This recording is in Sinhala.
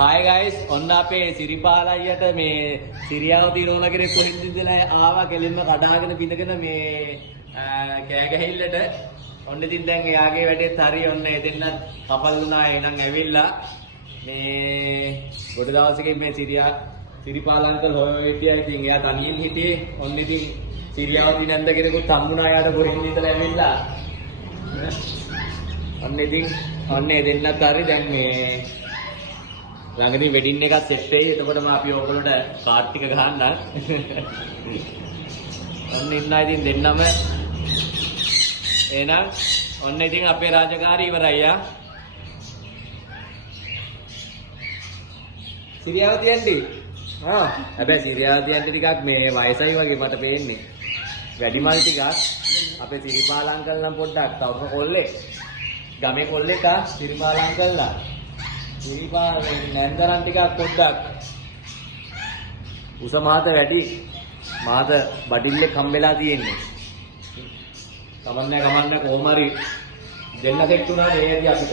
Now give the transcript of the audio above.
Hi guys, ඔන්න අපේ සිරිපාල අයියට මේ සිරියාව තිරෝල කෙනෙක් කොහෙන්ද ඉඳලා ආවා කෙලින්ම කඩාගෙන බිඳගෙන මේ කෑ ගැහිල්ලට. ඔන්න ඉතින් දැන් එයාගේ වැඩේත් හරි ඔන්න එදෙන්නත් කපල් වුණා එහෙනම් ඇවිල්ලා මේ ගොඩ දවසකින් මේ සිරිපාල අංකල් හොයෝ හිටියා. ඉතින් එයා තනියෙන් හිටියේ. ඔන්න ඉතින් සිරියාව දිනන්ද කෙනෙකුත් හම්බුණා එයාට කොහෙන්ද ඉඳලා ඇවිල්ලා. ඔන්න ඉතින් ඔන්න එදෙන්නත් හරි දැන් මේ ළඟදී වෙඩින් එකක් සෙට් වෙයි. එතකොටම අපි ඕගොල්ලන්ට කාඩ් ටික ගහන්න. ඔන්න ඉන්නා ඉතින් දෙන්නම. එහෙනම් ඔන්න ඉතින් අපේ රාජකාරී ඉවරයි ආ. සිරියාව තියන්ටි. හැබැයි සිරියාව තියන්ටි ටිකක් මේ වයසයි වගේ මට පේන්නේ. වැඩිමල් ටිකක්. අපේ සිරිපාල අංකල් නම් පොඩ්ඩක් තවම කොල්ලේ. ගමේ කොල්ලේ කා සිරිපාල අංකල්ලා. සිරිපාල නැන්දරන් ටිකක් පොඩ්ඩක් උස මාත වැඩි. මාත බඩිල්ලේ කම්බෙලා තියෙන්නේ. කමන්නේ කොහොම හරි දෙන්න සෙට් උනා නේද අපිට.